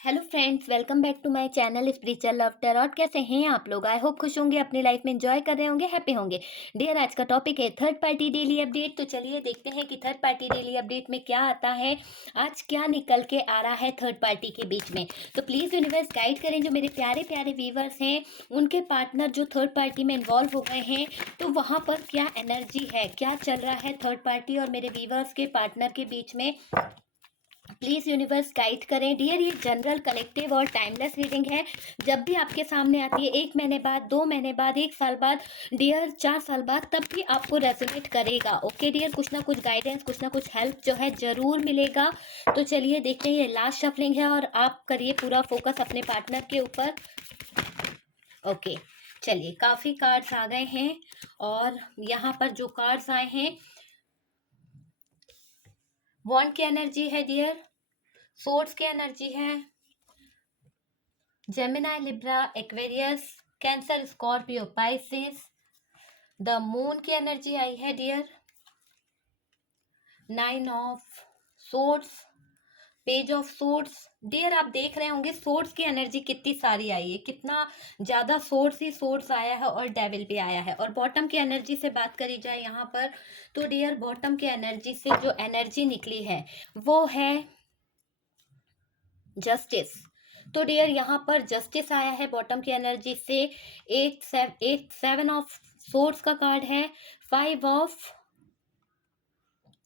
Hello friends, welcome back to my channel spiritual love tarot. कैसे हैं आप लोग? आई होप खुश होंगे, अपनी लाइफ में एंजॉय कर रहे होंगे, हैप्पी होंगे। डियर, आज का टॉपिक है थर्ड पार्टी डेली अपडेट। तो चलिए देखते हैं कि थर्ड पार्टी डेली अपडेट में क्या आता है, आज क्या निकल के आ रहा है थर्ड पार्टी के बीच में। तो प्लीज़ यूनिवर्स गाइड करें, जो मेरे प्यारे प्यारे व्यूवर्स हैं उनके पार्टनर जो थर्ड पार्टी में इन्वॉल्व हो गए हैं, तो वहाँ पर क्या एनर्जी है, क्या चल रहा है थर्ड पार्टी और मेरे व्यूवर्स के पार्टनर के बीच में। प्लीज़ यूनिवर्स गाइड करें। डियर, ये जनरल कलेक्टिव और टाइमलेस रीडिंग है। जब भी आपके सामने आती है, 1 महीने बाद, 2 महीने बाद, 1 साल बाद, डियर 4 साल बाद, तब भी आपको रेजोनेट करेगा। ओके डियर, कुछ ना कुछ गाइडेंस, कुछ ना कुछ हेल्प जो है ज़रूर मिलेगा। तो चलिए देखते हैं, ये लास्ट शफलिंग है और आप करिए पूरा फोकस अपने पार्टनर के ऊपर। ओके, चलिए काफ़ी कार्ड्स आ गए हैं और यहाँ पर जो कार्ड्स आए हैं, वॉन्ड की एनर्जी है डियर, सोर्स की एनर्जी है, Gemini, Libra, Aquarius, Cancer, Scorpio, Pisces. The moon की एनर्जी आई है dear, 9 of swords, page of swords. Dear, आप देख रहे होंगे सोर्ड्स की एनर्जी कितनी सारी आई है, कितना ज़्यादा सोर्स ही सोर्स आया है और डेविल भी आया है। और बॉटम की एनर्जी से बात करी जाए यहाँ पर, तो डियर बॉटम की एनर्जी से जो एनर्जी निकली है वो है जस्टिस। तो डियर यहाँ पर जस्टिस आया है बॉटम की एनर्जी से। 7 ऑफ सोर्ड्स का कार्ड है, 5 ऑफ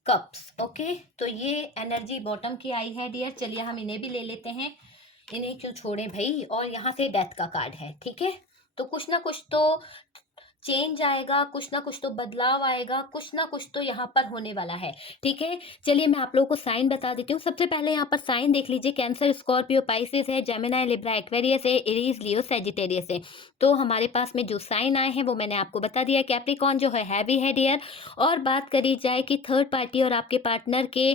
कप्स। ओके, तो ये एनर्जी बॉटम की आई है डियर। चलिए हम इन्हें भी ले लेते हैं, इन्हें क्यों छोड़ें भाई। और यहाँ से डेथ का कार्ड है, ठीक है। तो कुछ ना कुछ तो चेंज आएगा, कुछ ना कुछ तो बदलाव आएगा, कुछ ना कुछ तो यहाँ पर होने वाला है, ठीक है। चलिए मैं आप लोगों को साइन बता देती हूँ। सबसे पहले यहाँ पर साइन देख लीजिए, कैंसर, स्कॉर्पियो, पाइसिस है, जेमिनाई, लिब्रा, एक्वेरियस है, एरीज, लियो, सैजिटेरियस है। तो हमारे पास में जो साइन आए हैं वो मैंने आपको बता दिया। कैप्रिकॉर्न जो है हैवी है डियर। और बात करी जाए कि थर्ड पार्टी और आपके पार्टनर के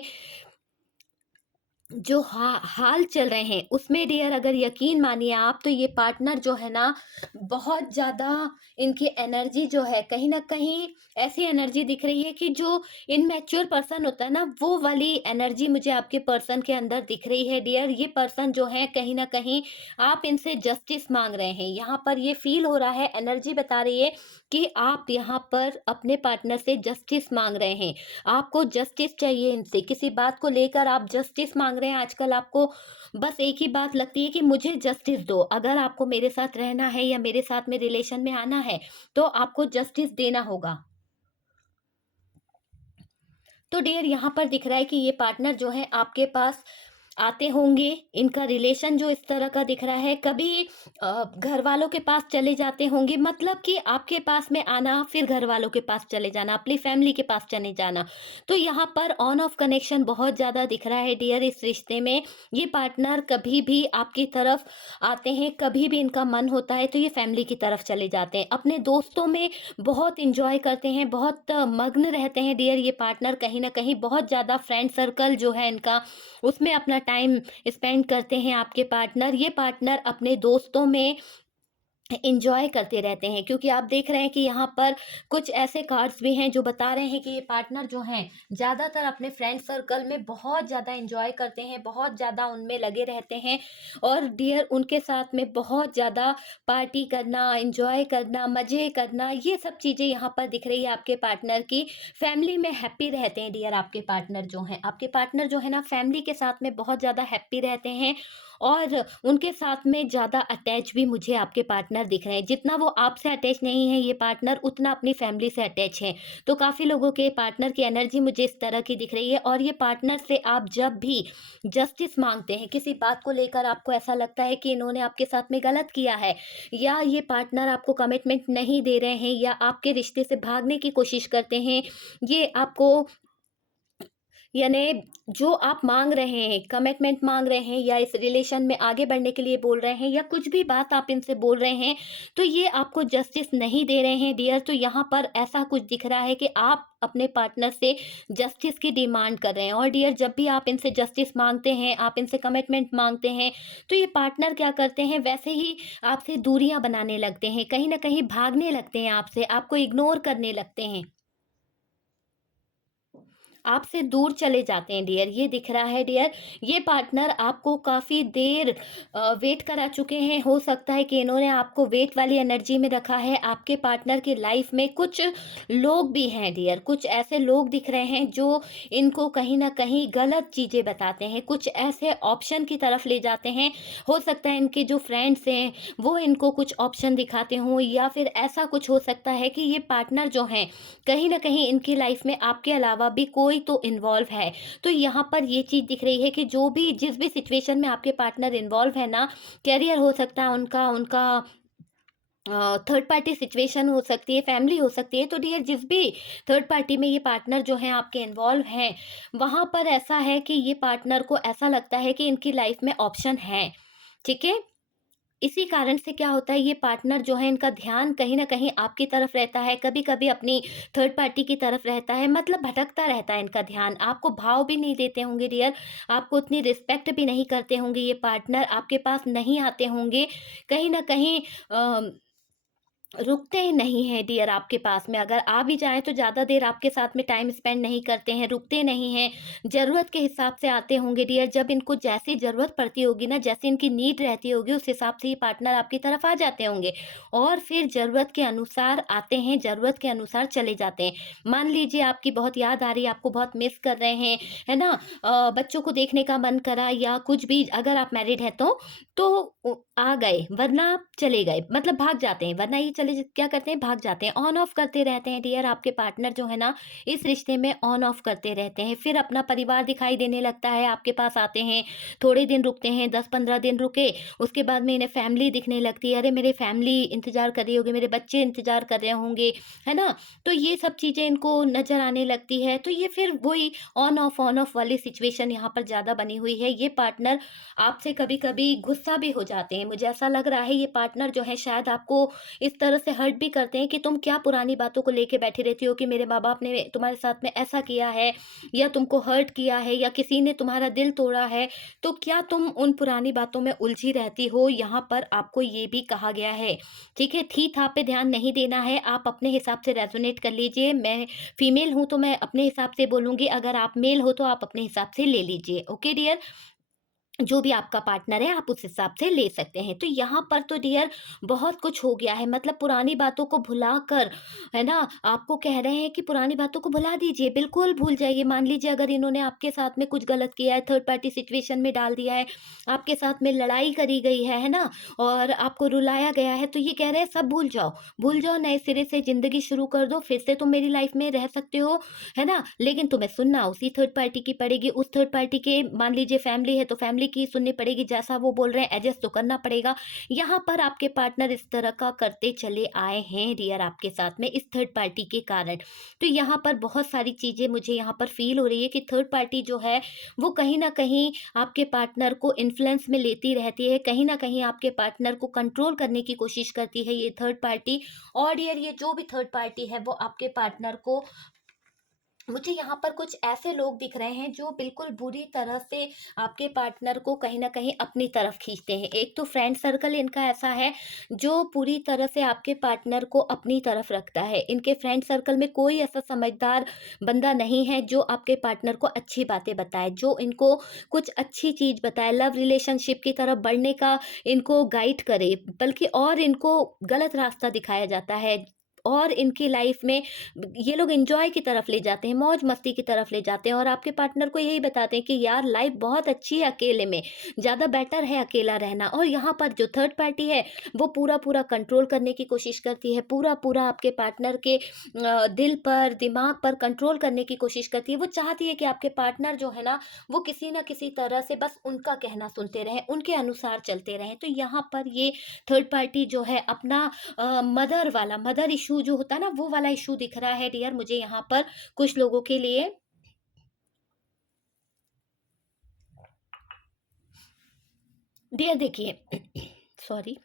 जो हाल चल रहे हैं उसमें डियर, अगर यकीन मानिए आप, तो ये पार्टनर जो है ना, बहुत ज़्यादा इनकी एनर्जी जो है कहीं ना कहीं ऐसी एनर्जी दिख रही है कि जो इनमेच्योर पर्सन होता है ना, वो वाली एनर्जी मुझे आपके पर्सन के अंदर दिख रही है डियर। ये पर्सन जो है कहीं ना कहीं आप इनसे जस्टिस मांग रहे हैं, यहाँ पर ये फील हो रहा है, एनर्जी बता रही है कि आप यहाँ पर अपने पार्टनर से जस्टिस मांग रहे हैं। आपको जस्टिस चाहिए इनसे, किसी बात को लेकर आप जस्टिस मांग रहे हैं। आजकल आपको बस एक ही बात लगती है कि मुझे जस्टिस दो। अगर आपको मेरे साथ रहना है या मेरे साथ में रिलेशन में आना है, तो आपको जस्टिस देना होगा। तो डियर यहाँ पर दिख रहा है कि ये पार्टनर जो है आपके पास आते होंगे। इनका रिलेशन जो इस तरह का दिख रहा है, कभी घर वालों के पास चले जाते होंगे, मतलब कि आपके पास में आना, फिर घर वालों के पास चले जाना, अपनी फैमिली के पास चले जाना। तो यहाँ पर ऑन ऑफ कनेक्शन बहुत ज़्यादा दिख रहा है डियर इस रिश्ते में। ये पार्टनर कभी भी आपकी तरफ आते हैं, कभी भी इनका मन होता है तो ये फैमिली की तरफ चले जाते हैं, अपने दोस्तों में बहुत इंजॉय करते हैं, बहुत मग्न रहते हैं डियर। ये पार्टनर कहीं ना कहीं बहुत ज़्यादा फ्रेंड सर्कल जो है इनका, उसमें अपना टाइम स्पेंड करते हैं आपके पार्टनर। ये पार्टनर अपने दोस्तों में इंजॉय करते रहते हैं, क्योंकि आप देख रहे हैं कि यहाँ पर कुछ ऐसे कार्ड्स भी हैं जो बता रहे हैं कि ये पार्टनर जो हैं ज़्यादातर अपने फ्रेंड सर्कल में बहुत ज़्यादा इंजॉय करते हैं, बहुत ज़्यादा उनमें लगे रहते हैं। और डियर उनके साथ में बहुत ज़्यादा पार्टी करना, इंजॉय करना, मज़े करना, ये सब चीज़ें यहाँ पर दिख रही है आपके पार्टनर की। फैमिली में हैप्पी रहते हैं डियर। आपके पार्टनर जो हैं, आपके पार्टनर जो है ना, फैमिली के साथ में बहुत ज़्यादा हैप्पी रहते हैं। और उनके साथ में ज़्यादा अटैच भी मुझे आपके पार्टनर दिख रहे हैं। जितना वो आपसे अटैच नहीं है ये पार्टनर, उतना अपनी फैमिली से अटैच है। तो काफ़ी लोगों के पार्टनर की एनर्जी मुझे इस तरह की दिख रही है। और ये पार्टनर से आप जब भी जस्टिस मांगते हैं, किसी बात को लेकर आपको ऐसा लगता है कि इन्होंने आपके साथ में गलत किया है, या ये पार्टनर आपको कमिटमेंट नहीं दे रहे हैं, या आपके रिश्ते से भागने की कोशिश करते हैं, ये आपको, यानी जो आप मांग रहे हैं, कमिटमेंट मांग रहे हैं, या इस रिलेशन में आगे बढ़ने के लिए बोल रहे हैं, या कुछ भी बात आप इनसे बोल रहे हैं, तो ये आपको जस्टिस नहीं दे रहे हैं डियर। तो यहाँ पर ऐसा कुछ दिख रहा है कि आप अपने पार्टनर से जस्टिस की डिमांड कर रहे हैं। और डियर जब भी आप इनसे जस्टिस मांगते हैं, आप इनसे कमिटमेंट मांगते हैं, तो ये पार्टनर क्या करते हैं, वैसे ही आपसे दूरियां बनाने लगते हैं, कहीं ना कहीं भागने लगते हैं आपसे, आपको इग्नोर करने लगते हैं। आपसे दूर चले जाते हैं डियर, ये दिख रहा है डियर। ये पार्टनर आपको काफ़ी देर वेट करा चुके हैं। हो सकता है कि इन्होंने आपको वेट वाली एनर्जी में रखा है। आपके पार्टनर की लाइफ में कुछ लोग भी हैं डियर, कुछ ऐसे लोग दिख रहे हैं जो इनको कहीं न कहीं गलत चीज़ें बताते हैं, कुछ ऐसे ऑप्शन की तरफ ले जाते हैं। हो सकता है इनके जो फ्रेंड्स हैं, वो इनको कुछ ऑप्शन दिखाते हों, या फिर ऐसा कुछ हो सकता है कि ये पार्टनर जो हैं, कहीं न कहीं इनकी लाइफ में आपके अलावा भी कोई तो इन्वॉल्व है। तो यहाँ पर ये चीज़ दिख रही है कि जो भी जिस भी सिचुएशन में आपके पार्टनर इन्वॉल्व है ना, करियर हो सकता है उनका, उनका थर्ड पार्टी सिचुएशन हो सकती है, फैमिली हो सकती है। तो डियर, जिस भी थर्ड पार्टी में ये पार्टनर जो हैं आपके इन्वॉल्व हैं, वहाँ पर ऐसा है कि ये पार्टनर को ऐसा लगता है कि इनकी लाइफ में ऑप्शन है, ठीक है? इसी कारण से क्या होता है, ये पार्टनर जो है इनका ध्यान कहीं न कहीं आपकी तरफ रहता है, कभी-कभी अपनी थर्ड पार्टी की तरफ रहता है, मतलब भटकता रहता है इनका ध्यान। आपको भाव भी नहीं देते होंगे डियर, आपको उतनी रिस्पेक्ट भी नहीं करते होंगे ये पार्टनर, आपके पास नहीं आते होंगे। कहीं न कहीं अ रुकते नहीं हैं डियर आपके पास में, अगर आ भी जाएँ तो ज़्यादा देर आपके साथ में टाइम स्पेंड नहीं करते हैं, रुकते नहीं हैं, ज़रूरत के हिसाब से आते होंगे डियर। जब इनको जैसी ज़रूरत पड़ती होगी ना, जैसी इनकी नीड रहती होगी, उस हिसाब से ये पार्टनर आपकी तरफ आ जाते होंगे और फिर ज़रूरत के अनुसार आते हैं, ज़रूरत के अनुसार चले जाते हैं। मान लीजिए आपकी बहुत याद आ रही है, आपको बहुत मिस कर रहे हैं, है ना? बच्चों को देखने का मन करा या कुछ भी, अगर आप मैरिड हैं तो आ गए, वरना आप चले गए, मतलब भाग जाते हैं, वरना ये चले ज क्या करते हैं, भाग जाते हैं, ऑन ऑफ करते रहते हैं डियर। आपके पार्टनर जो है ना, इस रिश्ते में ऑन ऑफ करते रहते हैं, फिर अपना परिवार दिखाई देने लगता है, आपके पास आते हैं, थोड़े दिन रुकते हैं, 10-15 दिन रुके, उसके बाद में इन्हें फैमिली दिखने लगती है, अरे मेरी फैमिली इंतज़ार कर रही होगी, मेरे बच्चे इंतज़ार कर रहे होंगे, है ना? तो ये सब चीज़ें इनको नज़र आने लगती है, तो ये फिर वही ऑन ऑफ वाली सिचुएशन यहाँ पर ज़्यादा बनी हुई है। ये पार्टनर आपसे कभी-कभी गुस्सा भी हो जाते हैं। मुझे ऐसा लग रहा है ये पार्टनर जो है शायद आपको इस तरह से हर्ट भी करते हैं कि तुम क्या पुरानी बातों को लेके बैठी रहती हो कि मेरे माँ-बाप ने तुम्हारे साथ में ऐसा किया है या तुमको हर्ट किया है या किसी ने तुम्हारा दिल तोड़ा है, तो क्या तुम उन पुरानी बातों में उलझी रहती हो? यहाँ पर आपको ये भी कहा गया है, ठीक है? थी-था पे ध्यान नहीं देना है, आप अपने हिसाब से रेज़ोनेट कर लीजिए। मैं फीमेल हूँ तो मैं अपने हिसाब से बोलूँगी, अगर आप मेल हो तो आप अपने हिसाब से ले लीजिए। Okay dear? जो भी आपका पार्टनर है आप उस हिसाब से ले सकते हैं। तो यहाँ पर तो डियर बहुत कुछ हो गया है, मतलब पुरानी बातों को भुलाकर, है ना? आपको कह रहे हैं कि पुरानी बातों को भुला दीजिए, बिल्कुल भूल जाइए। मान लीजिए अगर इन्होंने आपके साथ में कुछ गलत किया है, थर्ड पार्टी सिचुएशन में डाल दिया है, आपके साथ में लड़ाई करी गई है ना? और आपको रुलाया गया है, तो ये कह रहे हैं सब भूल जाओ, नए सिरे से ज़िंदगी शुरू कर दो, फिर से तुम मेरी लाइफ़ में रह सकते हो, है ना? लेकिन तुम्हें सुनना उसी थर्ड पार्टी की पड़ेगी, उस थर्ड पार्टी के, मान लीजिए फैमिली है तो फैमिली की सुननी पड़ेगी, जैसा वो बोल रहे हैं एडजस्ट तो करना पड़ेगा। यहाँ पर आपके पार्टनर इस तरह का करते चले आए हैं डियर आपके साथ में, इस थर्ड पार्टी के कारण। तो यहाँ पर बहुत सारी चीज़ें मुझे यहाँ पर फ़ील हो रही है कि थर्ड पार्टी जो है, वो कहीं न कहीं आपके पार्टनर को इन्फ्लुएंस में लेती रहती है, कहीं न कहीं आपके पार्टनर को कंट्रोल करने की कोशिश करती है ये थर्ड पार्टी। और डियर, ये जो भी थर्ड पार्टी है वो आपके पार्टनर को, मुझे यहाँ पर कुछ ऐसे लोग दिख रहे हैं जो बिल्कुल बुरी तरह से आपके पार्टनर को कहीं न कहीं अपनी तरफ खींचते हैं। एक तो फ्रेंड सर्कल इनका ऐसा है जो पूरी तरह से आपके पार्टनर को अपनी तरफ रखता है। इनके फ्रेंड सर्कल में कोई ऐसा समझदार बंदा नहीं है जो आपके पार्टनर को अच्छी बातें बताए, जो इनको कुछ अच्छी चीज़ बताए, लव रिलेशनशिप की तरफ बढ़ने का इनको गाइड करे, बल्कि और इनको गलत रास्ता दिखाया जाता है। और इनकी लाइफ में ये लोग एन्जॉय की तरफ ले जाते हैं, मौज-मस्ती की तरफ ले जाते हैं और आपके पार्टनर को यही बताते हैं कि यार लाइफ बहुत अच्छी है अकेले में, ज़्यादा बेटर है अकेला रहना। और यहाँ पर जो थर्ड पार्टी है, वो पूरा-पूरा कंट्रोल करने की कोशिश करती है, पूरा-पूरा आपके पार्टनर के दिल पर, दिमाग पर कंट्रोल करने की कोशिश करती है। वो चाहती है कि आपके पार्टनर जो है ना, वो किसी न किसी तरह से बस उनका कहना सुनते रहें, उनके अनुसार चलते रहें। तो यहाँ पर ये थर्ड पार्टी जो है अपना मदर इश्यू जो होता है ना, वो वाला इश्यू दिख रहा है डियर मुझे यहाँ पर कुछ लोगों के लिए। डियर देखिए, सॉरी,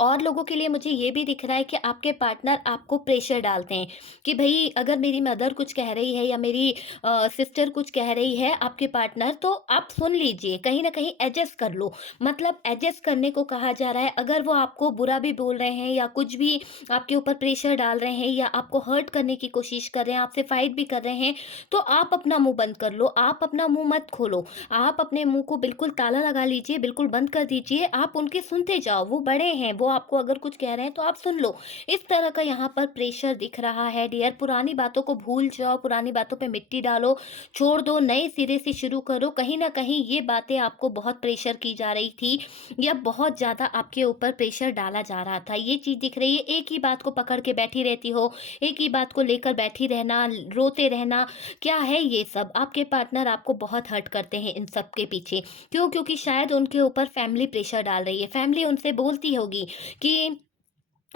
और लोगों के लिए मुझे ये भी दिख रहा है कि आपके पार्टनर आपको प्रेशर डालते हैं कि भई अगर मेरी मदर कुछ कह रही है या मेरी सिस्टर कुछ कह रही है आपके पार्टनर, तो आप सुन लीजिए, कहीं न कहीं एडजस्ट कर लो। मतलब एडजस्ट करने को कहा जा रहा है। अगर वो आपको बुरा भी बोल रहे हैं या कुछ भी आपके ऊपर प्रेशर डाल रहे हैं या आपको हर्ट करने की कोशिश कर रहे हैं, आपसे फाइट भी कर रहे हैं, तो आप अपना मुँह बंद कर लो, आप अपना मुँह मत खोलो। आप अपने मुँह को बिल्कुल ताला लगा लीजिए, बिल्कुल बंद कर दीजिए, आप उनके सुनते जाओ, वो बड़े हैं, वो आपको अगर कुछ कह रहे हैं तो आप सुन लो। इस तरह का यहाँ पर प्रेशर दिख रहा है डियर, पुरानी बातों को भूल जाओ, पुरानी बातों पे मिट्टी डालो, छोड़ दो, नए सिरे से शुरू करो। कहीं न कहीं ये बातें आपको बहुत प्रेशर की जा रही थी या बहुत ज़्यादा आपके ऊपर प्रेशर डाला जा रहा था, ये चीज़ दिख रही है। एक ही बात को पकड़ के बैठी रहती हो, एक ही बात को लेकर बैठी रहना, रोते रहना, क्या है ये सब? आपके पार्टनर आपको बहुत हर्ट करते हैं इन सब के पीछे। क्यों? क्योंकि शायद उनके ऊपर फैमिली प्रेशर डाल रही है। फैमिली उनसे बोलती होगी कि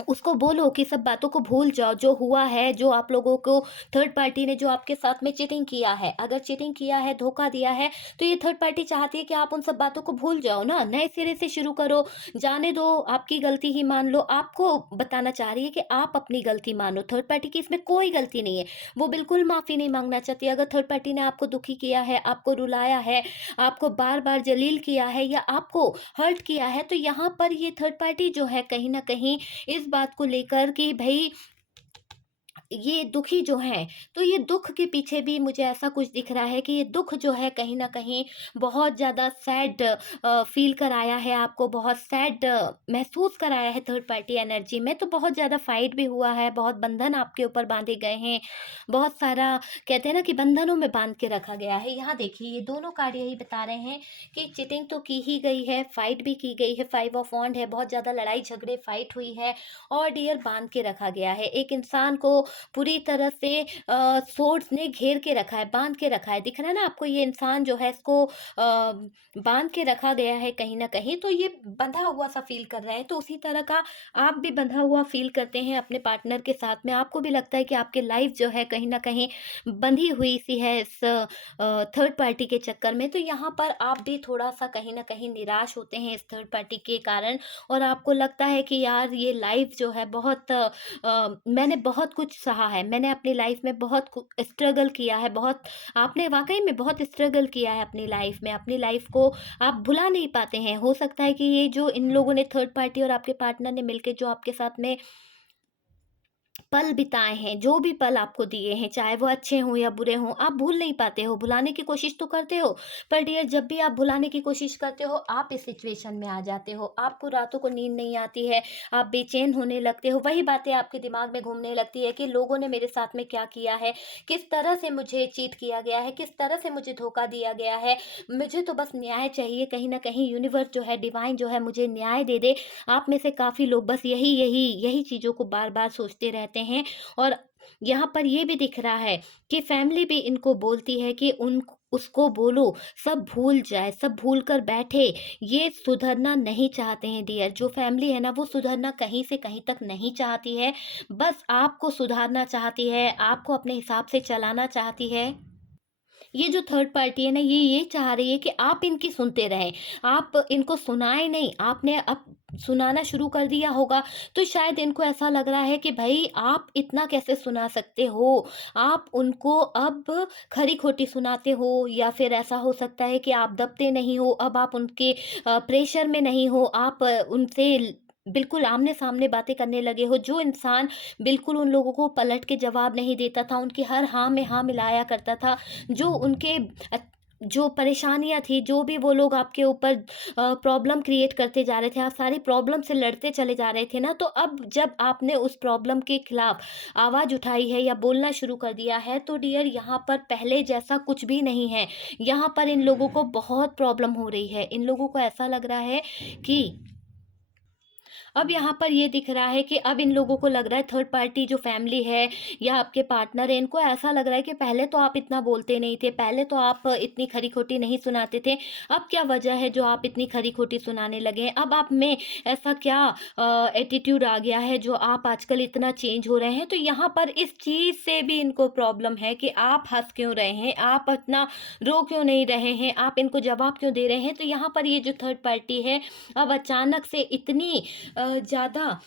उसको बोलो कि सब बातों को भूल जाओ, जो हुआ है, जो आप लोगों को थर्ड पार्टी ने जो आपके साथ में चीटिंग किया है, अगर चीटिंग किया है, धोखा दिया है, तो ये थर्ड पार्टी चाहती है कि आप उन सब बातों को भूल जाओ ना, नए सिरे से शुरू करो, जाने दो, आपकी गलती ही मान लो। आपको बताना चाह रही है कि आप अपनी गलती मानो, थर्ड पार्टी की इसमें कोई गलती नहीं है। वो बिल्कुल माफ़ी नहीं माँगना चाहती। अगर थर्ड पार्टी ने आपको दुखी किया है, आपको रुलाया है, आपको बार-बार जलील किया है या आपको हर्ट किया है, तो यहाँ पर ये थर्ड पार्टी जो है कहीं न कहीं इस बात को लेकर कि भई ये दुखी जो हैं, तो ये दुःख के पीछे भी मुझे ऐसा कुछ दिख रहा है कि ये दुःख जो है कहीं न कहीं बहुत ज़्यादा सैड फ़ील कराया है आपको, बहुत सैड महसूस कराया है थर्ड पार्टी एनर्जी में, तो बहुत ज़्यादा फ़ाइट भी हुआ है, बहुत बंधन आपके ऊपर बाँधे गए हैं, बहुत सारा कहते हैं ना कि बंधनों में बाँध के रखा गया है। यहाँ देखिए ये दोनों कार्ड यही बता रहे हैं कि चीटिंग तो की ही गई है, फ़ाइट भी की गई है, 5 ऑफ वांड है, बहुत ज़्यादा लड़ाई झगड़े, फ़ाइट हुई है और डियर बाँध के रखा गया है। एक इंसान को पूरी तरह से सोर्स ने घेर के रखा है, बाँध के रखा है। दिख रहा है ना आपको ये इंसान जो है इसको बाँध के रखा गया है कहीं न कहीं, तो ये बँधा हुआ-सा फ़ील कर रहा है। तो उसी तरह का आप भी बँधा हुआ फ़ील करते हैं अपने पार्टनर के साथ में। आपको भी लगता है कि आपकी लाइफ़ जो है कहीं न कहीं बंधी हुई-सी है इस थर्ड पार्टी के चक्कर में। तो यहाँ पर आप भी थोड़ा-सा कहीं न कहीं निराश होते हैं इस थर्ड पार्टी के कारण और आपको लगता है कि यार ये लाइफ़ जो है बहुत मैंने बहुत कुछ सहा है, मैंने अपनी लाइफ में बहुत स्ट्रगल किया है, बहुत आपने वाक़ई में बहुत स्ट्रगल किया है अपनी लाइफ में, अपनी लाइफ को आप भुला नहीं पाते हैं। हो सकता है कि ये जो इन लोगों ने थर्ड पार्टी और आपके पार्टनर ने मिलके जो आपके साथ में पल बिताए हैं, जो भी पल आपको दिए हैं, चाहे वो अच्छे हों या बुरे हों, आप भूल नहीं पाते हो, भुलाने की कोशिश तो करते हो, पर डियर जब भी आप भुलाने की कोशिश करते हो, आप इस सिचुएशन में आ जाते हो। आपको रातों को नींद नहीं आती है, आप बेचैन होने लगते हो, वही बातें आपके दिमाग में घूमने लगती है कि लोगों ने मेरे साथ में क्या किया है, किस तरह से मुझे चीट किया गया है, किस तरह से मुझे धोखा दिया गया है। मुझे तो बस न्याय चाहिए, कहीं न कहीं यूनिवर्स जो है, डिवाइन जो है मुझे न्याय दे दे। आप में से काफ़ी लोग बस यही चीज़ों को बार-बार सोचते रहते हैं और यहाँ पर ये भी दिख रहा है कि फैमिली भी इनको बोलती है कि उन उसको बोलो, सब भूल जाए, सब भूल कर बैठे। ये सुधरना नहीं चाहते हैं डियर, जो फैमिली है ना वो सुधरना कहीं से कहीं तक नहीं चाहती है, बस आपको सुधारना चाहती है, आपको अपने हिसाब से चलाना चाहती है। ये जो थर्ड पार्टी है ना ये चाह रही है कि आप इनकी सुनते रहें। आप इनको सुनाएँ नहीं, आपने अब सुनाना शुरू कर दिया होगा, तो शायद इनको ऐसा लग रहा है कि भई आप इतना कैसे सुना सकते हो? आप उनको अब खरी-खोटी सुनाते हो या फिर ऐसा हो सकता है कि आप दबते नहीं हो, अब आप उनके प्रेशर में नहीं हो, आप उनसे बिल्कुल आमने-सामने बातें करने लगे हो। जो इंसान बिल्कुल उन लोगों को पलट के जवाब नहीं देता था, उनकी हर हाँ में हाँ मिलाया करता था, जो उनके अ, जो परेशानियाँ थी, जो भी वो लोग आपके ऊपर प्रॉब्लम क्रिएट करते जा रहे थे, आप सारी प्रॉब्लम से लड़ते चले जा रहे थे ना, तो अब जब आपने उस प्रॉब्लम के खिलाफ आवाज़ उठाई है या बोलना शुरू कर दिया है, तो डियर यहाँ पर पहले जैसा कुछ भी नहीं है। यहाँ पर इन लोगों को बहुत प्रॉब्लम हो रही है। इन लोगों को ऐसा लग रहा है कि अब यहाँ पर ये दिख रहा है कि अब इन लोगों को लग रहा है थर्ड पार्टी जो फैमिली है या आपके पार्टनर है, इनको ऐसा लग रहा है कि पहले तो आप इतना बोलते नहीं थे, पहले तो आप इतनी खरी-खोटी नहीं सुनाते थे, अब क्या वजह है जो आप इतनी खरी-खोटी सुनाने लगे हैं? अब आप में ऐसा क्या एटीट्यूड आ गया है जो आप आजकल इतना चेंज हो रहे हैं? तो यहाँ पर इस चीज़ से भी इनको प्रॉब्लम है कि आप हँस क्यों रहे हैं? आप इतना रो क्यों नहीं रहे हैं? आप इनको जवाब क्यों दे रहे हैं? तो यहाँ पर ये जो थर्ड पार्टी है, अब अचानक से इतनी ज़्यादा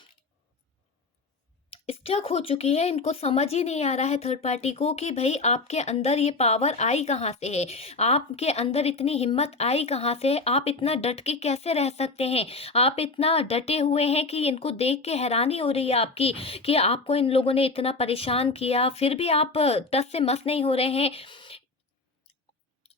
स्टक हो चुकी है, इनको समझ ही नहीं आ रहा है थर्ड पार्टी को कि भई आपके अंदर ये पावर आई कहाँ से है? आपके अंदर इतनी हिम्मत आई कहाँ से है? आप इतना डट के कैसे रह सकते हैं? आप इतना डटे हुए हैं कि इनको देख के हैरानी हो रही है आपकी कि आपको इन लोगों ने इतना परेशान किया, फिर भी आप टस से मस नहीं हो रहे हैं।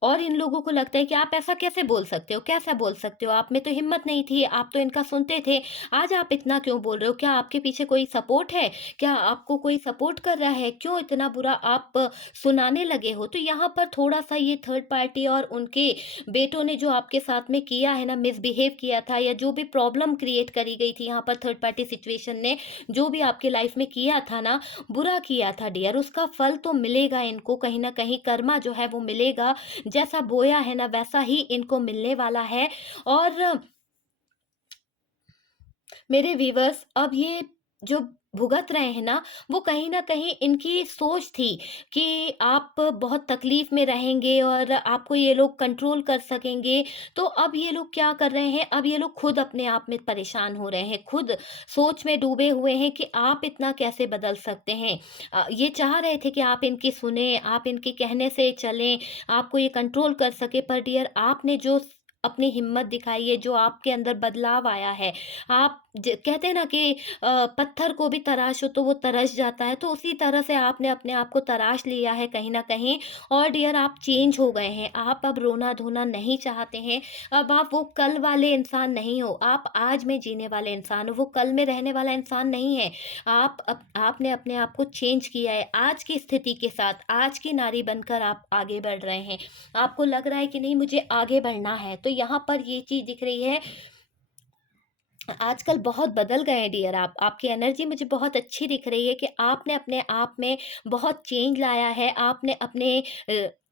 और इन लोगों को लगता है कि आप ऐसा कैसे बोल सकते हो? कैसा बोल सकते हो? आप में तो हिम्मत नहीं थी, आप तो इनका सुनते थे, आज आप इतना क्यों बोल रहे हो? क्या आपके पीछे कोई सपोर्ट है? क्या आपको कोई सपोर्ट कर रहा है? क्यों इतना बुरा आप सुनाने लगे हो? तो यहाँ पर थोड़ा-सा ये थर्ड पार्टी और उनके बेटों ने जो आपके साथ में किया है ना, मिसबिहेव किया था या जो भी प्रॉब्लम क्रिएट करी गई थी यहाँ पर थर्ड पार्टी सिचुएशन ने, जो भी आपकी लाइफ में किया था ना, बुरा किया था डियर, उसका फल तो मिलेगा इनको कहीं न कहीं, कर्मा जो है वो मिलेगा। जैसा बोया है ना वैसा ही इनको मिलने वाला है। और मेरे व्यूअर्स, अब ये जो भुगत रहे हैं ना, वो कहीं न कहीं इनकी सोच थी कि आप बहुत तकलीफ़ में रहेंगे और आपको ये लोग कंट्रोल कर सकेंगे। तो अब ये लोग क्या कर रहे हैं, अब ये लोग खुद अपने आप में परेशान हो रहे हैं, खुद सोच में डूबे हुए हैं कि आप इतना कैसे बदल सकते हैं। ये चाह रहे थे कि आप इनकी सुनें, आप इनके कहने से चलें, आपको ये कंट्रोल कर सके, पर डियर आपने जो अपनी हिम्मत दिखाई है, जो आपके अंदर बदलाव आया है, आप कहते हैं ना कि पत्थर को भी तराशो तो वो तरस जाता है, तो उसी तरह से आपने अपने आप को तराश लिया है कहीं न कहीं। और डियर आप चेंज हो गए हैं, आप अब रोना-धोना नहीं चाहते हैं, अब आप वो कल वाले इंसान नहीं हो, आप आज में जीने वाले इंसान हो, वो कल में रहने वाला इंसान नहीं है। आपने अपने आप को चेंज किया है, आज की स्थिति के साथ, आज की नारी बनकर आप आगे बढ़ रहे हैं। आपको लग रहा है कि नहीं मुझे आगे बढ़ना है, तो यहाँ पर ये चीज़ दिख रही है। आजकल बहुत बदल गए हैं डियर आप, आपकी एनर्जी मुझे बहुत अच्छी दिख रही है कि आपने अपने आप में बहुत चेंज लाया है, आपने अपने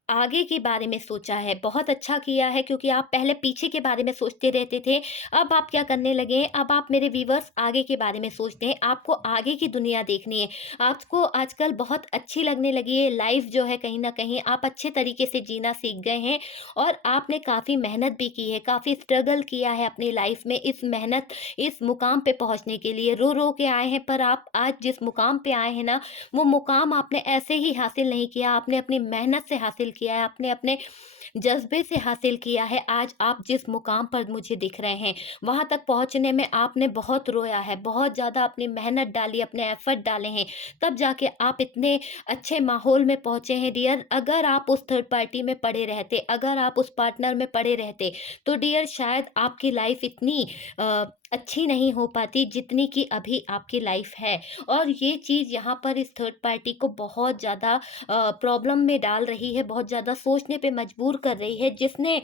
आगे के बारे में सोचा है, बहुत अच्छा किया है क्योंकि आप पहले पीछे के बारे में सोचते रहते थे, अब आप क्या करने लगे हैं, अब आप मेरे व्यूअर्स आगे के बारे में सोचते हैं, आपको आगे की दुनिया देखनी है, आपको आजकल बहुत अच्छी लगने लगी है लाइफ जो है कहीं न कहीं, आप अच्छे तरीके से जीना सीख गए हैं और आपने काफ़ी मेहनत भी की है, काफ़ी स्ट्रगल किया है अपनी लाइफ में, इस मेहनत इस मुकाम पे पहुँचने के लिए रो-रो के आए हैं, पर आप आज जिस मुकाम पे आए हैं ना, वो मुकाम आपने ऐसे ही हासिल नहीं किया, आपने अपनी मेहनत से हासिल किया है, आपने अपने जज़्बे से हासिल किया है। आज आप जिस मुकाम पर मुझे दिख रहे हैं, वहाँ तक पहुँचने में आपने बहुत रोया है, बहुत ज़्यादा अपनी मेहनत डाली, अपने एफ़र्ट डाले हैं, तब जाके आप इतने अच्छे माहौल में पहुँचे हैं डियर। अगर आप उस थर्ड पार्टी में पड़े रहते, अगर आप उस पार्टनर में पड़े रहते, तो डियर शायद आपकी लाइफ़ इतनी अच्छी नहीं हो पाती जितनी कि अभी आपकी लाइफ है। और ये चीज़ यहाँ पर इस थर्ड पार्टी को बहुत ज़्यादा प्रॉब्लम में डाल रही है, बहुत ज़्यादा सोचने पे मजबूर कर रही है, जिसने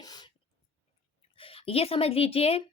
ये समझ लीजिए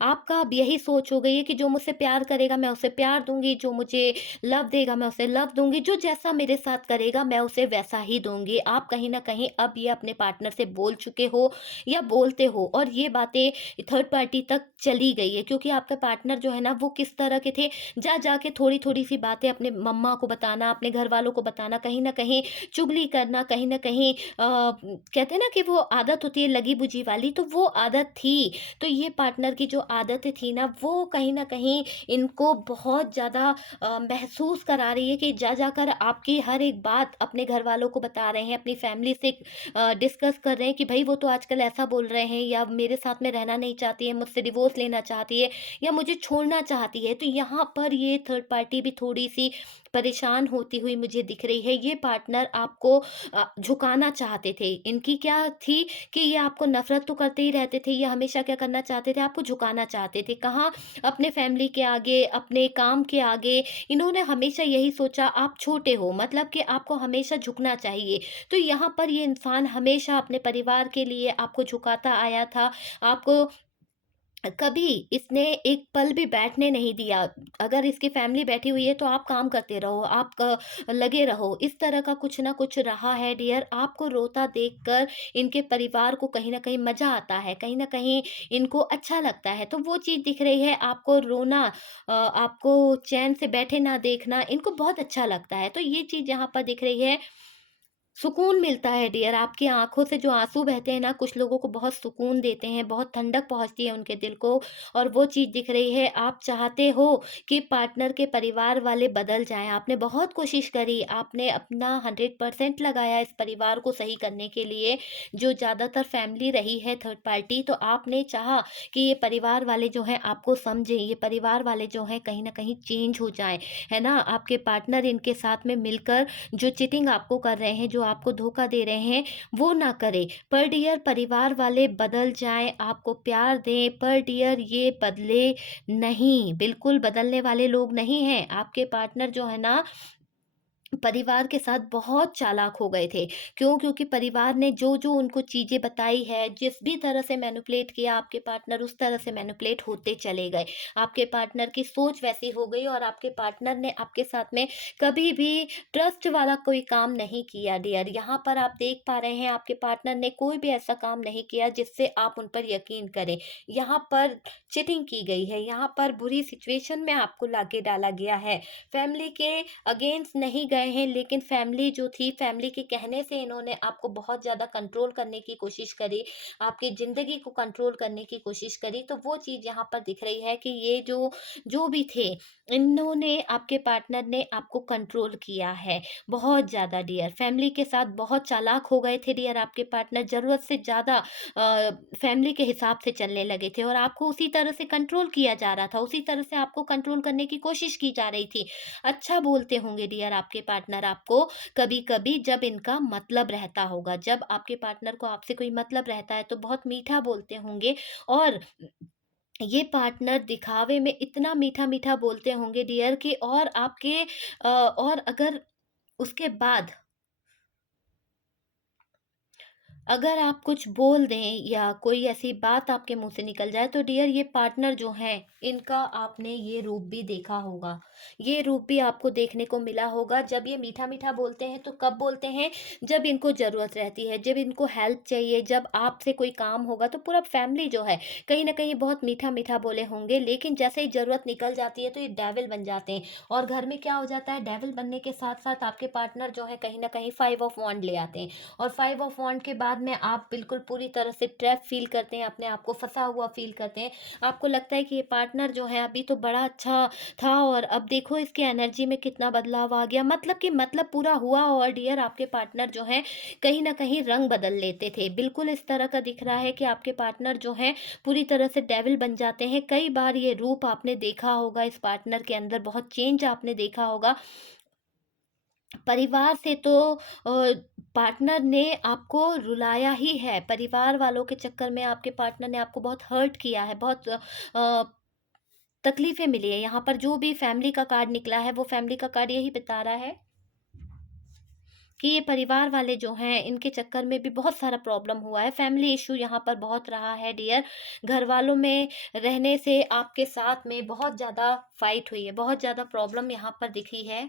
आपका अब यही सोच हो गई है कि जो मुझसे प्यार करेगा मैं उसे प्यार दूँगी, जो मुझे लव देगा मैं उसे लव दूँगी, जो जैसा मेरे साथ करेगा मैं उसे वैसा ही दूँगी। आप कहीं न कहीं अब ये अपने पार्टनर से बोल चुके हो या बोलते हो और ये बातें थर्ड पार्टी तक चली गई है क्योंकि आपका पार्टनर जो है ना वो किस तरह के थे, जा के थोड़ी-थोड़ी सी बातें अपने मम्मा को बताना, अपने घरवालों को बताना, कहीं न कहीं चुगली करना, कहीं न कहीं कहते हैं ना कि वो आदत होती है लगी-बुझी वाली, तो वो आदत थी। तो ये पार्टनर की जो आदतें थी ना वो कहीं न कहीं इनको बहुत ज़्यादा महसूस करा रही है कि जाकर आपकी हर एक बात अपने घरवालों को बता रहे हैं, अपनी फैमिली से डिस्कस कर रहे हैं कि भई वो तो आजकल ऐसा बोल रहे हैं या मेरे साथ में रहना नहीं चाहती है, मुझसे डिवोर्स लेना चाहती है या मुझे छोड़ना चाहती है। तो यहाँ पर ये थर्ड पार्टी भी थोड़ी-सी परेशान होती हुई मुझे दिख रही है। ये पार्टनर आपको झुकाना चाहते थे। इनकी क्या थी कि ये आपको नफ़रत तो करते ही रहते थे, ये हमेशा क्या करना चाहते थे, आपको झुकाना चाहते थे। कहाँ? अपने फैमिली के आगे, अपने काम के आगे, इन्होंने हमेशा यही सोचा आप छोटे हो, मतलब कि आपको हमेशा झुकना चाहिए। तो यहाँ पर ये इंसान हमेशा अपने परिवार के लिए आपको झुकाता आया था, आपको कभी इसने एक पल भी बैठने नहीं दिया। अगर इसकी फैमिली बैठी हुई है तो आप काम करते रहो, आप लगे रहो। इस तरह का कुछ ना कुछ रहा है डियर। आपको रोता देखकर इनके परिवार को कहीं न कहीं मज़ा आता है, कहीं न कहीं इनको अच्छा लगता है। तो वो चीज़ दिख रही है, आपको रोना आपको चैन से बैठे ना देखना इनको बहुत अच्छा लगता है। तो ये चीज़ यहाँ पर दिख रही है। सुकून मिलता है डियर, आपकी आँखों से जो आँसू बहते हैं ना, कुछ लोगों को बहुत सुकून देते हैं, बहुत ठंडक पहुँचती है उनके दिल को, और वो चीज़ दिख रही है। आप चाहते हो कि पार्टनर के परिवार वाले बदल जाएँ, आपने बहुत कोशिश करी, आपने अपना 100% लगाया इस परिवार को सही करने के लिए, जो ज़्यादातर फैमिली रही है थर्ड पार्टी, तो आपने चाहा कि ये परिवार वाले जो हैं आपको समझें, ये परिवार वाले जो हैं कहीं न कहीं चेंज हो जाएँ, है ना? आपके पार्टनर इनके साथ में मिलकर जो चीटिंग आपको कर रहे हैं, जो आपको धोखा दे रहे हैं, वो ना करें। पर डियर परिवार वाले बदल जाएँ, आपको प्यार दें, पर डियर ये बदले नहीं, बिल्कुल बदलने वाले लोग नहीं हैं। आपके पार्टनर जो है ना, परिवार के साथ बहुत चालाक हो गए थे। क्यों? क्योंकि परिवार ने जो-जो उनको चीज़ें बताई है, जिस भी तरह से मैनिपुलेट किया आपके पार्टनर, उस तरह से मैनिपुलेट होते चले गए। आपके पार्टनर की सोच वैसी हो गई, और आपके पार्टनर ने आपके साथ में कभी भी ट्रस्ट वाला कोई काम नहीं किया डियर। यहाँ पर आप देख पा रहे हैं, आपके पार्टनर ने कोई भी ऐसा काम नहीं किया जिससे आप उन पर यकीन करें। यहाँ पर चीटिंग की गई है, यहाँ पर बुरी सिचुएशन में आपको लाके डाला गया है। फैमिली के अगेंस्ट नहीं गए हैं, लेकिन फैमिली जो थी, फैमिली के कहने से इन्होंने आपको बहुत ज़्यादा कंट्रोल करने की कोशिश करी, आपकी ज़िंदगी को कंट्रोल करने की कोशिश करी। तो वो चीज़ यहाँ पर दिख रही है कि ये जो जो भी थे, इन्होंने आपके पार्टनर ने आपको कंट्रोल किया है, बहुत ज़्यादा डियर। फैमिली के साथ बहुत चालाक हो गए थे डियर आपके पार्टनर, ज़रूरत से ज़्यादा फैमिली के हिसाब से चलने लगे थे, और आपको उसी तरह से कंट्रोल किया जा रहा था, उसी तरह से आपको कंट्रोल करने की कोशिश की जा रही थी। अच्छा बोलते होंगे डियर आपके पार्टनर आपको, कभी-कभी जब इनका मतलब रहता होगा, जब आपके पार्टनर को आपसे कोई मतलब रहता है तो बहुत मीठा बोलते होंगे, और ये पार्टनर दिखावे में इतना मीठा-मीठा बोलते होंगे डियर कि, और आपके और अगर उसके बाद अगर आप कुछ बोल दें या कोई ऐसी बात आपके मुँह से निकल जाए, तो डियर ये पार्टनर जो हैं, इनका आपने ये रूप भी देखा होगा। ये रूप भी आपको देखने को मिला होगा। जब ये मीठा-मीठा बोलते हैं तो कब बोलते हैं? जब इनको ज़रूरत रहती है, जब इनको हेल्प चाहिए, जब आपसे कोई काम होगा, तो पूरा फैमिली जो है कहीं न कहीं बहुत मीठा-मीठा बोले होंगे। लेकिन जैसे ही ज़रूरत निकल जाती है तो ये डेविल बन जाते हैं, और घर में क्या हो जाता है, डेविल बनने के साथ-साथ आपके पार्टनर जो है कहीं न कहीं 5 ऑफ वांड ले आते हैं। और 5 ऑफ वांड के बाद में आप बिल्कुल पूरी तरह से ट्रैप फ़ील करते हैं, अपने आप को फँसा हुआ फ़ील करते हैं। आपको लगता है कि ये पार्टनर जो है अभी तो बड़ा अच्छा था, और अब देखो इसकी एनर्जी में कितना बदलाव आ गया। मतलब कि मतलब पूरा हुआ, और डियर आपके पार्टनर जो हैं कहीं न कहीं रंग बदल लेते थे। बिल्कुल इस तरह का दिख रहा है कि आपके पार्टनर जो हैं पूरी तरह से डेविल बन जाते हैं। कई बार ये रूप आपने देखा होगा इस पार्टनर के अंदर, बहुत चेंज आपने देखा होगा। परिवार से तो पार्टनर ने आपको रुलाया ही है। परिवार वालों के चक्कर में आपके पार्टनर ने आपको बहुत हर्ट किया है, बहुत तकलीफ़ें मिली है। यहाँ पर जो भी फैमिली का कार्ड निकला है, वो फैमिली का कार्ड यही बता रहा है कि ये परिवार वाले जो हैं, इनके चक्कर में भी बहुत सारा प्रॉब्लम हुआ है। फैमिली इश्यू यहाँ पर बहुत रहा है डियर। घरवालों में रहने से आपके साथ में बहुत ज़्यादा फाइट हुई है, बहुत ज़्यादा प्रॉब्लम यहाँ पर दिखी है।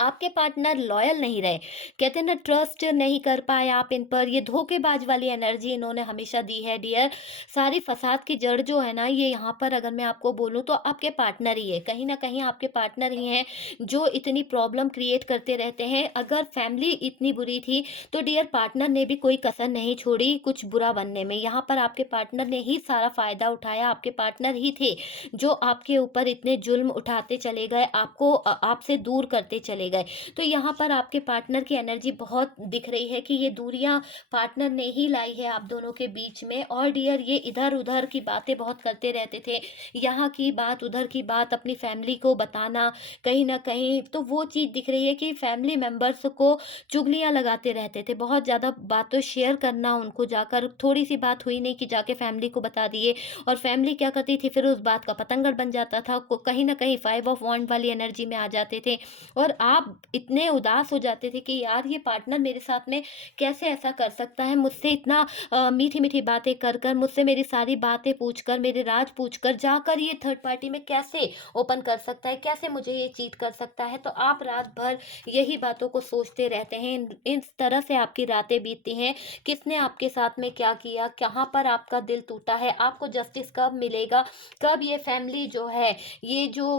आपके पार्टनर लॉयल नहीं रहे। कहते हैं ना, ट्रस्ट नहीं कर पाए आप इन पर, ये धोखेबाज वाली एनर्जी इन्होंने हमेशा दी है डियर। सारी फसाद की जड़ जो है ना, ये यहाँ पर अगर मैं आपको बोलूँ तो आपके पार्टनर ही है। कहीं न कहीं आपके पार्टनर ही हैं जो इतनी प्रॉब्लम क्रिएट करते रहते हैं। अगर फैमिली इतनी बुरी थी तो डियर पार्टनर ने भी कोई कसर नहीं छोड़ी कुछ बुरा बनने में। यहाँ पर आपके पार्टनर ने ही सारा फ़ायदा उठाया। आपके पार्टनर ही थे जो आपके ऊपर इतने जुल्म उठाते चले गए, आपको आपसे दूर करते चले गए। तो यहाँ पर आपके पार्टनर की एनर्जी बहुत दिख रही है कि ये दूरियां पार्टनर ने ही लाई है आप दोनों के बीच में। और डियर ये इधर उधर की बातें बहुत करते रहते थे, यहाँ की बात उधर की बात, अपनी फैमिली को बताना कहीं ना कहीं। तो वो चीज़ दिख रही है कि फैमिली मेंबर्स को चुगलियां लगाते रहते थे, बहुत ज़्यादा बातें शेयर करना, उनको जाकर थोड़ी सी बात हुई नहीं कि जाके फैमिली को बता दिए, और फैमिली क्या करती थी, फिर उस बात का पतंगड़ बन जाता था। कहीं ना कहीं 5 ऑफ वांड वाली एनर्जी में आ जाते थे, और आप इतने उदास हो जाते थे कि यार ये पार्टनर मेरे साथ में कैसे ऐसा कर सकता है, मुझसे इतना मीठी-मीठी बातें कर कर, मुझसे मेरी सारी बातें पूछकर, मेरे राज पूछकर जाकर ये थर्ड पार्टी में कैसे ओपन कर सकता है, कैसे मुझे ये चीट कर सकता है। तो आप रात भर यही बातों को सोचते रहते हैं। इस तरह से आपकी रातें बीतती हैं। किसने आपके साथ में क्या किया, कहाँ पर आपका दिल टूटा है, आपको जस्टिस कब मिलेगा, कब ये फैमिली जो है, ये जो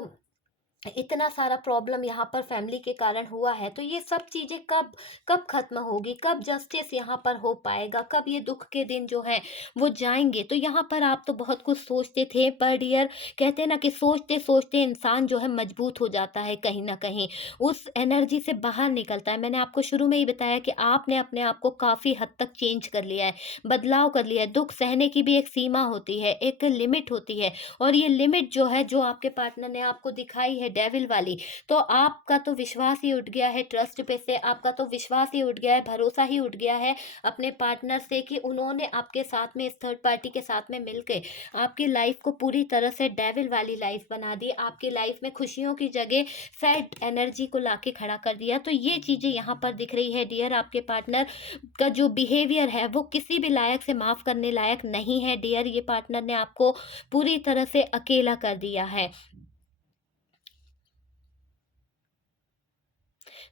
इतना सारा प्रॉब्लम यहाँ पर फैमिली के कारण हुआ है, तो ये सब चीज़ें कब कब खत्म होगी, कब जस्टिस यहाँ पर हो पाएगा, कब ये दुख के दिन जो हैं वो जाएंगे। तो यहाँ पर आप तो बहुत कुछ सोचते थे, पर डियर कहते हैं ना कि सोचते सोचते इंसान जो है मजबूत हो जाता है, कहीं ना कहीं उस एनर्जी से बाहर निकलता है। मैंने आपको शुरू में ही बताया कि आपने अपने आप को काफ़ी हद तक चेंज कर लिया है, बदलाव कर लिया है। दुख सहने की भी एक सीमा होती है, एक लिमिट होती है, और ये लिमिट जो है, जो आपके पार्टनर ने आपको दिखाई है डेविल वाली, तो आपका तो विश्वास ही उठ गया है ट्रस्ट पे से, आपका तो विश्वास ही उठ गया है, भरोसा ही उठ गया है अपने पार्टनर से, कि उन्होंने आपके साथ में इस थर्ड पार्टी के साथ में मिलके आपकी लाइफ को पूरी तरह से डेविल वाली लाइफ बना दी, आपकी लाइफ में खुशियों की जगह सैड एनर्जी को लाके खड़ा कर दिया। तो ये चीजें यहाँ पर दिख रही है डियर, आपके पार्टनर का जो बिहेवियर है वो किसी भी लायक से माफ करने लायक नहीं है डियर। ये पार्टनर ने आपको पूरी तरह से अकेला कर दिया है।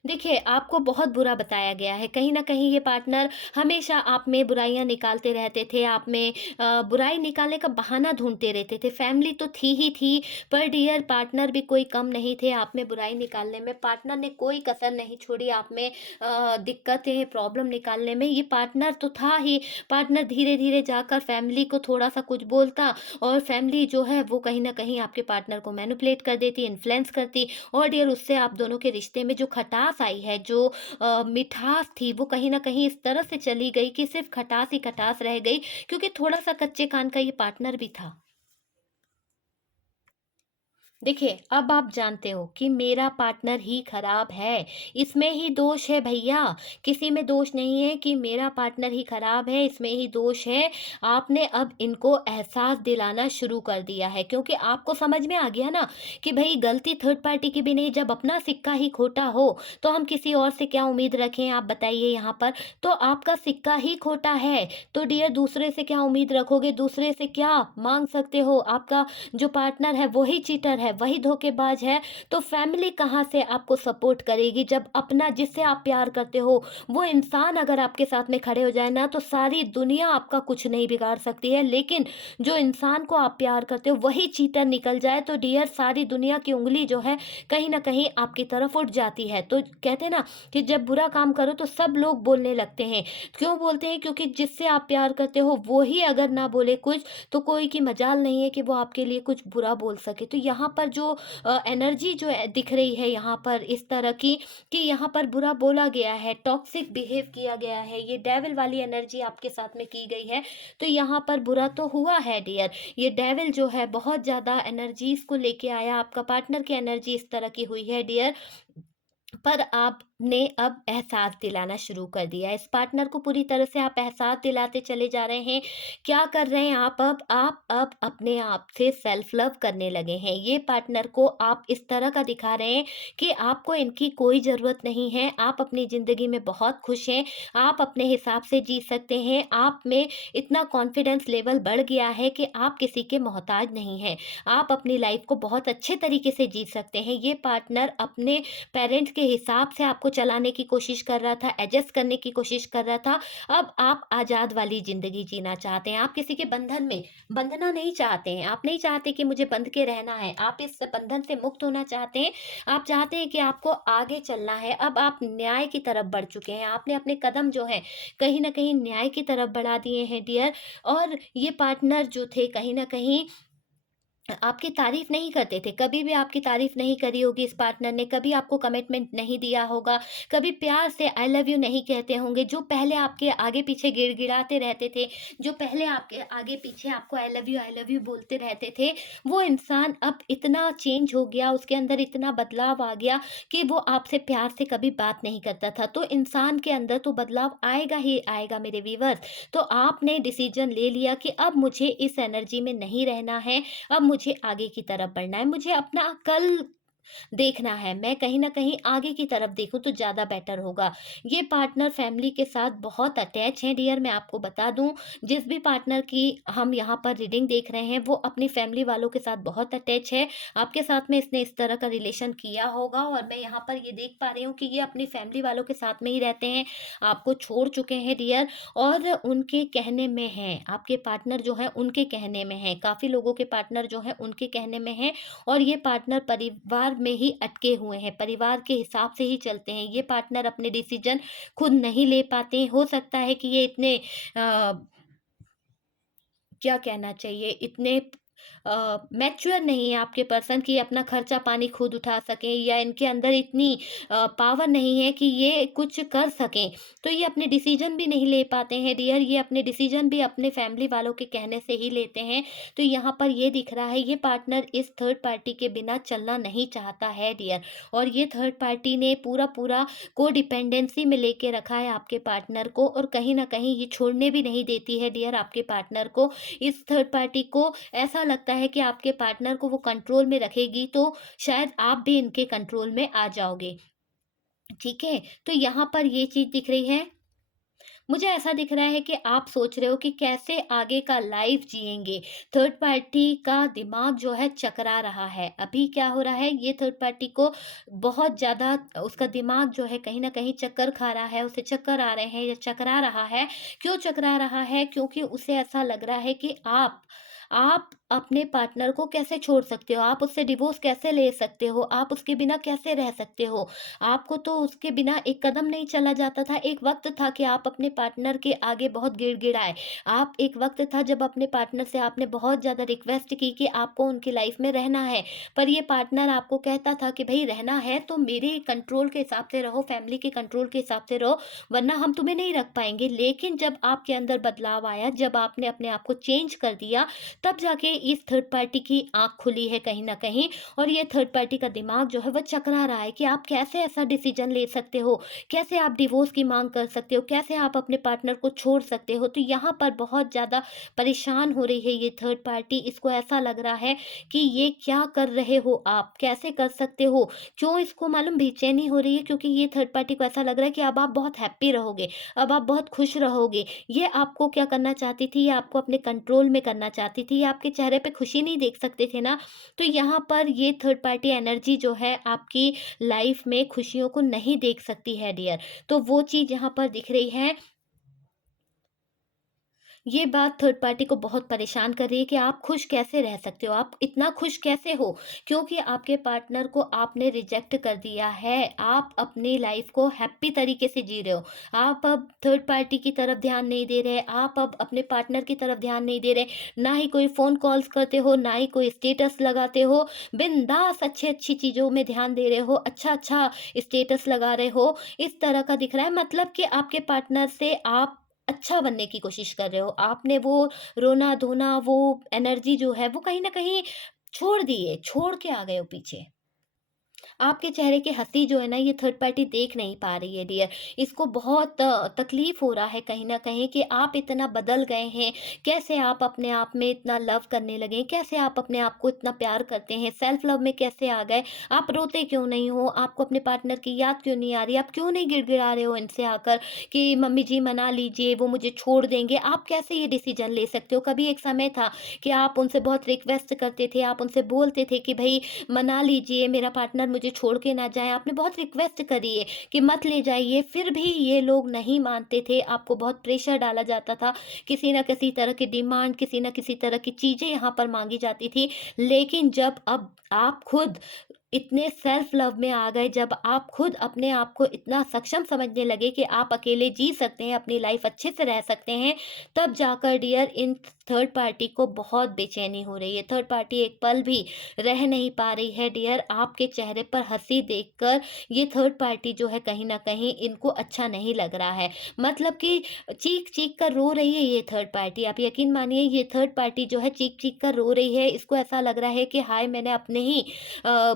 देखिए, आपको बहुत बुरा बताया गया है। कहीं न कहीं ये पार्टनर हमेशा आप में बुराइयाँ निकालते रहते थे, आप में बुराई निकालने का बहाना ढूँढते रहते थे। फैमिली तो थी ही थी, पर डियर पार्टनर भी कोई कम नहीं थे आप में बुराई निकालने में। पार्टनर ने कोई कसर नहीं छोड़ी आप में दिक्कतें, प्रॉब्लम निकालने में। ये पार्टनर तो था ही, पार्टनर धीरे-धीरे जाकर फैमिली को थोड़ा-सा कुछ बोलता, और फैमिली जो है वो कहीं न कहीं आपके पार्टनर को मैनिपुलेट कर देती, इन्फ्लुएंस करती, और डियर उससे आप दोनों के रिश्ते में जो खटास आई है, जो मिठास थी, वो कहीं न कहीं इस तरह से चली गई कि सिर्फ़ खटास ही खटास रह गई, क्योंकि थोड़ा-सा कच्चे कान का ये पार्टनर भी था। देखिए, अब आप जानते हो कि मेरा पार्टनर ही खराब है, इसमें ही दोष है भैया, किसी में दोष नहीं है कि मेरा पार्टनर ही खराब है, इसमें ही दोष है। आपने अब इनको एहसास दिलाना शुरू कर दिया है, क्योंकि आपको समझ में आ गया ना कि भई गलती थर्ड पार्टी की भी नहीं, जब अपना सिक्का ही खोटा हो, तो हम किसी और से क्या उम्मीद रखें, आप बताइए यहाँ पर। तो आपका सिक्का ही खोटा है, तो डियर दूसरे से क्या उम्मीद रखोगे, दूसरे से क्या माँग सकते हो? आपका जो पार्टनर है वही चीटर है, वही धोखेबाज है, तो फैमिली कहाँ से आपको सपोर्ट करेगी, जब अपना जिससे आप प्यार करते हो वो इंसान अगर आपके साथ में खड़े हो जाए ना, तो सारी दुनिया आपका कुछ नहीं बिगाड़ सकती है। लेकिन जो इंसान को आप प्यार करते हो वही चीटर निकल जाए, तो डियर सारी दुनिया की उंगली जो है कहीं ना कहीं आपकी तरफ उठ जाती है। तो कहते हैं ना कि जब बुरा काम करो तो सब लोग बोलने लगते हैं। क्यों बोलते हैं? क्योंकि जिससे आप प्यार करते हो वो ही अगर ना बोले कुछ, तो कोई की मजाल नहीं है कि वो आपके लिए कुछ बुरा बोल सके। तो यहाँ पर जो एनर्जी जो है दिख रही है यहाँ पर इस तरह की, कि यहाँ पर बुरा बोला गया है, टॉक्सिक बिहेव किया गया है, ये डेविल वाली एनर्जी आपके साथ में की गई है, तो यहाँ पर बुरा तो हुआ है डियर। ये डेविल जो है बहुत ज़्यादा एनर्जीज को लेके आया, आपका पार्टनर की एनर्जी इस तरह की हुई है डियर। पर आपने अब एहसास दिलाना शुरू कर दिया है। इस पार्टनर को पूरी तरह से आप एहसास दिलाते चले जा रहे हैं। क्या कर रहे हैं आप अब? आप अब अपने आप से सेल्फ लव करने लगे हैं। ये पार्टनर को आप इस तरह का दिखा रहे हैं कि आपको इनकी कोई ज़रूरत नहीं है। आप अपनी ज़िंदगी में बहुत खुश हैं। आप अपने हिसाब से जी सकते हैं। आप में इतना कॉन्फिडेंस लेवल बढ़ गया है कि आप किसी के मोहताज नहीं हैं। आप अपनी लाइफ़ को बहुत अच्छे तरीके से जी सकते हैं। ये पार्टनर अपने पेरेंट्स के हिसाब से आपको चलाने की कोशिश कर रहा था, एडजस्ट करने की कोशिश कर रहा था। अब आप आज़ाद वाली ज़िंदगी जीना चाहते हैं, आप किसी के बंधन में बंधना नहीं चाहते हैं। आप नहीं चाहते कि मुझे बंध के रहना है, आप इस बंधन से मुक्त होना चाहते हैं। आप चाहते हैं कि आपको आगे चलना है। अब आप न्याय की तरफ बढ़ चुके हैं, आपने अपने कदम जो हैं कहीं न कहीं न्याय की तरफ बढ़ा दिए हैं डियर। और ये पार्टनर जो थे कहीं न कहीं आपकी तारीफ नहीं करते थे, कभी भी आपकी तारीफ नहीं करी होगी इस पार्टनर ने, कभी आपको कमिटमेंट नहीं दिया होगा, कभी प्यार से आई लव यू नहीं कहते होंगे। जो पहले आपके आगे पीछे गिड़गिड़ाते रहते थे, जो पहले आपके आगे पीछे आपको आई लव यू बोलते रहते थे, वो इंसान अब इतना चेंज हो गया, उसके अंदर इतना बदलाव आ गया कि वो आपसे प्यार से कभी बात नहीं करता था। तो इंसान के अंदर तो बदलाव आएगा ही आएगा मेरे व्यूअर्स। तो आपने डिसीजन ले लिया कि अब मुझे इस एनर्जी में नहीं रहना है, अब मुझे आगे की तरफ बढ़ना है, मुझे अपना कल देखना है, मैं कहीं न कहीं आगे की तरफ देखूँ तो ज़्यादा बेटर होगा। ये पार्टनर फैमिली के साथ बहुत अटैच हैं डियर, मैं आपको बता दूँ। जिस भी पार्टनर की हम यहाँ पर रीडिंग देख रहे हैं, वो अपनी फैमिली वालों के साथ बहुत अटैच है। आपके साथ में इसने इस तरह का रिलेशन किया होगा, और मैं यहाँ पर ये देख पा रही हूँ कि ये अपनी फैमिली वालों के साथ में ही रहते हैं, आपको छोड़ चुके हैं डियर, और उनके कहने में हैं। आपके पार्टनर जो हैं, उनके कहने में हैं। काफ़ी लोगों के पार्टनर जो हैं, उनके कहने में हैं, और ये पार्टनर परिवार में ही अटके हुए हैं, परिवार के हिसाब से ही चलते हैं। ये पार्टनर अपने डिसीज़न खुद नहीं ले पाते हैं। हो सकता है कि ये इतने क्या कहना चाहिए, इतने मैच्योर नहीं है आपके पर्सन कि अपना खर्चा पानी खुद उठा सकें, या इनके अंदर इतनी पावर नहीं है कि ये कुछ कर सकें। तो ये अपने डिसीजन भी नहीं ले पाते हैं डियर, ये अपने डिसीजन भी अपने फैमिली वालों के कहने से ही लेते हैं। तो यहाँ पर ये दिख रहा है, ये पार्टनर इस थर्ड पार्टी के बिना चलना नहीं चाहता है डियर, और ये थर्ड पार्टी ने पूरा पूरा कोडिपेंडेंसी में लेके रखा है आपके पार्टनर को, और कहीं ना कहीं ये छोड़ने भी नहीं देती है डियर आपके पार्टनर को। इस थर्ड पार्टी को ऐसा लगता है कि आपके पार्टनर को वो कंट्रोल में रखेगी, तो शायद आप भी इनके कंट्रोल में आ जाओगे। ठीक है? तो यहाँ पर ये चीज़ दिख रही है। मुझे ऐसा दिख रहा है कि आप सोच रहे हो कि कैसे आगे का लाइफ जिएँगे। थर्ड पार्टी का दिमाग जो है चकरा रहा है। अभी क्या हो रहा है, ये थर्ड पार्टी को बहुत ज़्यादा उसका दिमाग जो है कहीं न कहीं चक्कर खा रहा है, उसे चक्कर आ रहे हैं या चकरा रहा है। क्यों चकरा रहा है? क्योंकि उसे ऐसा लग रहा है कि आप अपने पार्टनर को कैसे छोड़ सकते हो? आप उससे डिवोर्स कैसे ले सकते हो? आप उसके बिना कैसे रह सकते हो? आपको तो उसके बिना एक कदम नहीं चला जाता था। एक वक़्त था कि आप अपने पार्टनर के आगे बहुत गिड़गिड़ाए। आप एक वक़्त था जब अपने पार्टनर से आपने बहुत ज़्यादा रिक्वेस्ट की कि आपको उनकी लाइफ़ में रहना है। पर ये पार्टनर आपको कहता था कि भई रहना है तो मेरे कंट्रोल के हिसाब से रहो, फैमिली के कंट्रोल के हिसाब से रहो, वरना हम तुम्हें नहीं रख पाएँगे। लेकिन जब आपके अंदर बदलाव आया, जब आपने अपने आप को चेंज कर दिया, तब जाके इस थर्ड पार्टी की आँख खुली है कहीं न कहीं, और ये थर्ड पार्टी का दिमाग जो है वो चकरा रहा है कि आप कैसे ऐसा डिसीज़न ले सकते हो? कैसे आप डिवोर्स की माँग कर सकते हो? कैसे आप अपने पार्टनर को छोड़ सकते हो? तो यहाँ पर बहुत ज़्यादा परेशान हो रही है ये थर्ड पार्टी। इसको ऐसा लग रहा है कि ये क्या कर रहे हो आप? कैसे कर सकते हो? क्यों इसको मालूम बेचैनी हो रही है, क्योंकि ये थर्ड पार्टी को ऐसा लग रहा है कि अब आप बहुत हैप्पी रहोगे, अब आप बहुत खुश रहोगे। ये आपको क्या करना चाहती थी, ये आपको अपने कंट्रोल में करना चाहती थी, ये आपके चेहरे पे खुशी नहीं देख सकते थे ना। तो यहाँ पर ये थर्ड पार्टी एनर्जी जो है आपकी लाइफ में खुशियों को नहीं देख सकती है डियर। तो वो चीज़ यहाँ पर दिख रही है। ये बात थर्ड पार्टी को बहुत परेशान कर रही है कि आप खुश कैसे रह सकते हो? आप इतना खुश कैसे हो? क्योंकि आपके पार्टनर को आपने रिजेक्ट कर दिया है। आप अपनी लाइफ़ को हैप्पी तरीके से जी रहे हो। आप अब थर्ड पार्टी की तरफ ध्यान नहीं दे रहे, आप अब अपने पार्टनर की तरफ ध्यान नहीं दे रहे, ना ही कोई फ़ोन कॉल्स करते हो, ना ही कोई स्टेटस लगाते हो। बिंदास अच्छी-अच्छी चीज़ों में ध्यान दे रहे हो, अच्छा-अच्छा स्टेटस लगा रहे हो। इस तरह का दिख रहा है, मतलब कि आपके पार्टनर से आप अच्छा बनने की कोशिश कर रहे हो। आपने वो रोना-धोना, वो एनर्जी जो है वो कहीं न कहीं छोड़ दी है, छोड़ के आ गए हो पीछे। आपके चेहरे की हँसी जो है ना, ये थर्ड पार्टी देख नहीं पा रही है डियर। इसको बहुत तकलीफ़ हो रहा है कहीं न कहीं कि आप इतना बदल गए हैं। कैसे आप अपने आप में इतना लव करने लगे? कैसे आप अपने आप को इतना प्यार करते हैं? सेल्फ लव में कैसे आ गए? आप रोते क्यों नहीं हो? आपको अपने पार्टनर की याद क्यों नहीं आ रही? आप क्यों नहीं गिड़गिड़ा रहे हो इनसे आकर कि मम्मी जी मना लीजिए, वो मुझे छोड़ देंगे? आप कैसे ये डिसीज़न ले सकते हो? कभी एक समय था कि आप उनसे बहुत रिक्वेस्ट करते थे, आप उनसे बोलते थे कि भई मना लीजिए, मेरा पार्टनर मुझे छोड़ के ना जाए। आपने बहुत रिक्वेस्ट करी है कि मत ले जाइए, फिर भी ये लोग नहीं मानते थे। आपको बहुत प्रेशर डाला जाता था, किसी न किसी तरह की डिमांड, किसी न किसी तरह की चीज़ें यहाँ पर माँगी जाती थी। लेकिन जब अब आप खुद इतने सेल्फ लव में आ गए, जब आप खुद अपने आप को इतना सक्षम समझने लगे कि आप अकेले जी सकते हैं, अपनी लाइफ अच्छे से रह सकते हैं, तब जाकर डियर इन थर्ड पार्टी को बहुत बेचैनी हो रही है। थर्ड पार्टी एक पल भी रह नहीं पा रही है डियर। आपके चेहरे पर हँसी देखकर ये थर्ड पार्टी जो है कहीं न कहीं इनको अच्छा नहीं लग रहा है। मतलब कि चीख-चीख कर रो रही है ये थर्ड पार्टी। आप यकीन मानिए ये थर्ड पार्टी जो है चीख-चीख कर रो रही है। इसको ऐसा लग रहा है कि हाय मैंने अपने ही अ,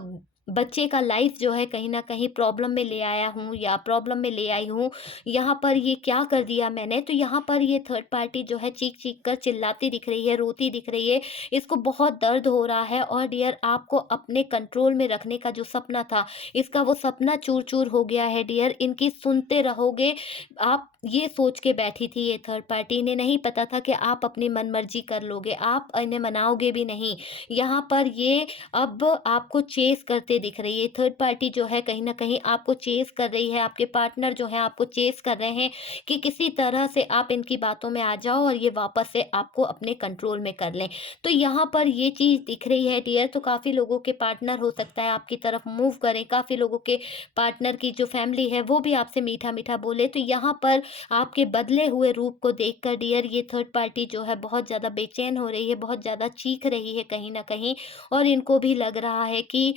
बच्चे का लाइफ जो है कहीं न कहीं प्रॉब्लम में ले आया हूँ या प्रॉब्लम में ले आई हूँ। यहाँ पर ये क्या कर दिया मैंने? तो यहाँ पर ये थर्ड पार्टी जो है चीख-चीख कर चिल्लाती दिख रही है, रोती दिख रही है। इसको बहुत दर्द हो रहा है, और डियर आपको अपने कंट्रोल में रखने का जो सपना था, इसका वो सपना चूर-चूर हो गया है डियर। इनकी सुनते रहोगे आप, ये सोच के बैठी थी ये थर्ड पार्टी, इन्हें नहीं पता था कि आप अपनी मनमर्जी कर लोगे, आप इन्हें मनाओगे भी नहीं। यहाँ पर ये अब आपको चेज़ करते दिख रही है, थर्ड पार्टी जो है कहीं न कहीं आपको चेज़ कर रही है, आपके पार्टनर जो हैं आपको चेज़ कर रहे हैं कि किसी तरह से आप इनकी बातों में आ जाओ और ये वापस से आपको अपने कंट्रोल में कर लें। तो यहाँ पर ये चीज़ दिख रही है डियर, तो काफ़ी लोगों के पार्टनर हो सकता है आपकी तरफ मूव करें, काफ़ी लोगों के पार्टनर की जो फैमिली है वो भी आपसे मीठा-मीठा बोले। तो यहाँ पर आपके बदले हुए रूप को देखकर डियर ये थर्ड पार्टी जो है बहुत ज़्यादा बेचैन हो रही है, बहुत ज़्यादा चीख रही है कहीं न कहीं, और इनको भी लग रहा है कि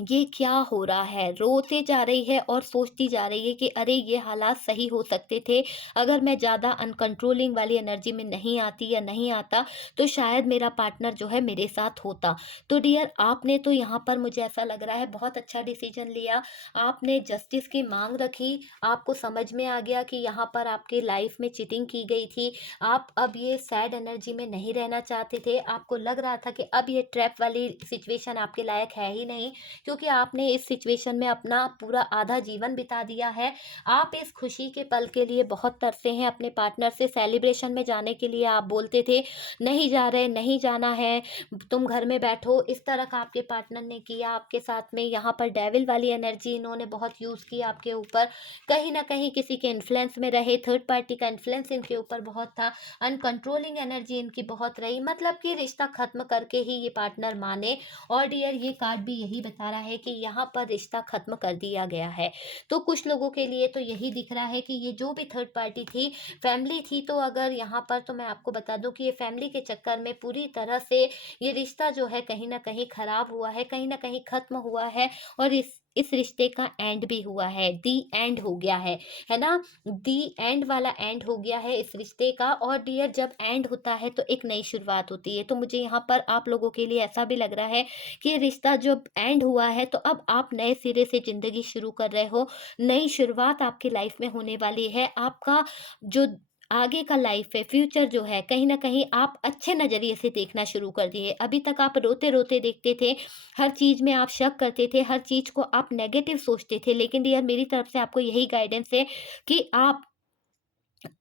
ये क्या हो रहा है? रोते जा रही है और सोचती जा रही है कि अरे ये हालात सही हो सकते थे, अगर मैं ज़्यादा अनकंट्रोलिंग वाली एनर्जी में नहीं आती या नहीं आता, तो शायद मेरा पार्टनर जो है मेरे साथ होता। तो डियर आपने तो यहाँ पर मुझे ऐसा लग रहा है बहुत अच्छा डिसीज़न लिया। आपने जस्टिस की माँग रखी, आपको समझ में आ गया कि यहाँ पर आपकी लाइफ़ में चीटिंग की गई थी। आप अब ये सैड एनर्जी में नहीं रहना चाहते थे, आपको लग रहा था कि अब ये ट्रैप वाली सिचुएशन आपके लायक है ही नहीं। क्योंकि आपने इस सिचुएशन में अपना पूरा आधा जीवन बिता दिया है। आप इस खुशी के पल के लिए बहुत तरसे हैं, अपने पार्टनर से सेलिब्रेशन में जाने के लिए आप बोलते थे, नहीं जा रहे, नहीं जाना है, तुम घर में बैठो। इस तरह का आपके पार्टनर ने किया आपके साथ में। यहाँ पर डेविल वाली एनर्जी इन्होंने बहुत यूज़ की आपके ऊपर। कहीं न कहीं किसी के इन्फ्लुएंस में रहे, थर्ड पार्टी का इन्फ्लुएंस इनके ऊपर बहुत था, अनकंट्रोलिंग एनर्जी इनकी बहुत रही, मतलब कि रिश्ता खत्म करके ही ये पार्टनर माने। और डियर ये कार्ड भी यही बता रहा है कि यहाँ पर रिश्ता खत्म कर दिया गया है। तो कुछ लोगों के लिए तो यही दिख रहा है कि ये जो भी थर्ड पार्टी थी, फैमिली थी, तो अगर यहाँ पर तो मैं आपको बता दूं कि ये फैमिली के चक्कर में पूरी तरह से ये रिश्ता जो है कहीं न कहीं खराब हुआ है, कहीं न कहीं खत्म हुआ है, और इस रिश्ते का एंड भी हुआ है, दी एंड हो गया है ना? दी एंड वाला एंड हो गया है इस रिश्ते का। और डियर जब एंड होता है तो एक नई शुरुआत होती है। तो मुझे यहाँ पर आप लोगों के लिए ऐसा भी लग रहा है कि रिश्ता जब एंड हुआ है तो अब आप नए सिरे से ज़िंदगी शुरू कर रहे हो, नई शुरुआत आपकी लाइफ में होने वाली है। आपका जो आगे का लाइफ है, फ्यूचर जो है, कहीं न कहीं आप अच्छे नज़रिए से देखना शुरू कर दिए। अभी तक आप रोते-रोते देखते थे, हर चीज़ में आप शक करते थे, हर चीज़ को आप नेगेटिव सोचते थे। लेकिन डियर मेरी तरफ से आपको यही गाइडेंस है कि आप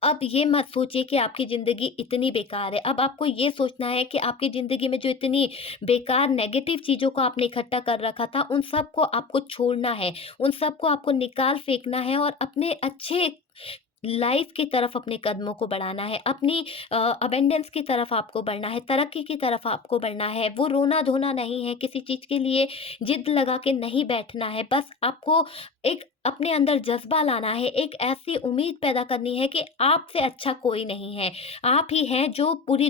अब ये मत सोचिए कि आपकी ज़िंदगी इतनी बेकार है। अब आपको ये सोचना है कि आपकी ज़िंदगी में जो इतनी बेकार नेगेटिव चीज़ों को आपने इकट्ठा कर रखा था, उन सबको आपको छोड़ना है। उन सबको आपको निकाल फेंकना है और अपने अच्छे लाइफ की तरफ अपने कदमों को बढ़ाना है, अपनी अबेंडेंस की तरफ आपको बढ़ना है, तरक्की की तरफ आपको बढ़ना है। वो रोना-धोना नहीं है, किसी चीज़ के लिए ज़िद लगा के नहीं बैठना है। बस आपको एक अपने अंदर जज़्बा लाना है, एक ऐसी उम्मीद पैदा करनी है कि आपसे अच्छा कोई नहीं है। आप ही हैं जो पूरी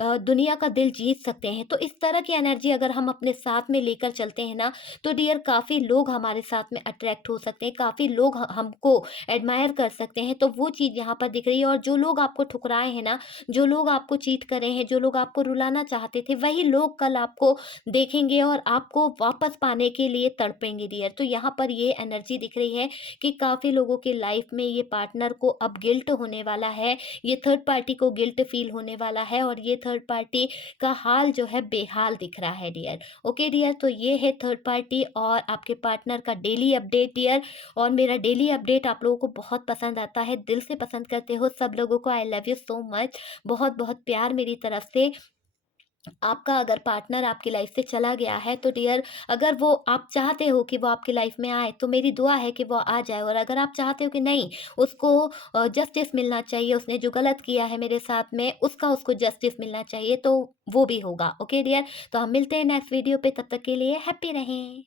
दुनिया का दिल जीत सकते हैं। तो इस तरह की एनर्जी अगर हम अपने साथ में लेकर चलते हैं ना, तो डियर काफ़ी लोग हमारे साथ में अट्रैक्ट हो सकते हैं, काफ़ी लोग ह हमको एडमायर कर सकते हैं। तो वो चीज़ यहाँ पर दिख रही है। और जो लोग आपको ठुकराए हैं ना, जो लोग आपको चीट कर रहे हैं, जो लोग आपको रुलाना चाहते थे, वही लोग कल आपको देखेंगे और आपको वापस पाने के लिए तड़पेंगे डियर। तो यहाँ पर ये एनर्जी दिख रही है कि काफ़ी लोगों की लाइफ में ये पार्टनर को अब गिल्ट होने वाला है, ये थर्ड पार्टी को गिल्ट फील होने वाला है, और ये थर्ड पार्टी का हाल जो है बेहाल दिख रहा है डियर। ओके डियर, तो ये है थर्ड पार्टी और आपके पार्टनर का डेली अपडेट डियर। और मेरा डेली अपडेट आप लोगों को बहुत पसंद आता है, दिल से पसंद करते हो सब लोगों को। I love you so much. बहुत बहुत प्यार मेरी तरफ से। आपका अगर पार्टनर आपकी लाइफ से चला गया है तो डियर, अगर वो आप चाहते हो कि वो आपकी लाइफ में आए, तो मेरी दुआ है कि वो आ जाए। और अगर आप चाहते हो कि नहीं, उसको जस्टिस मिलना चाहिए, उसने जो गलत किया है मेरे साथ में उसका उसको जस्टिस मिलना चाहिए, तो वो भी होगा। ओके डियर, तो हम मिलते हैं नेक्स्ट वीडियो पे, तब तक के लिए हैप्पी रहें।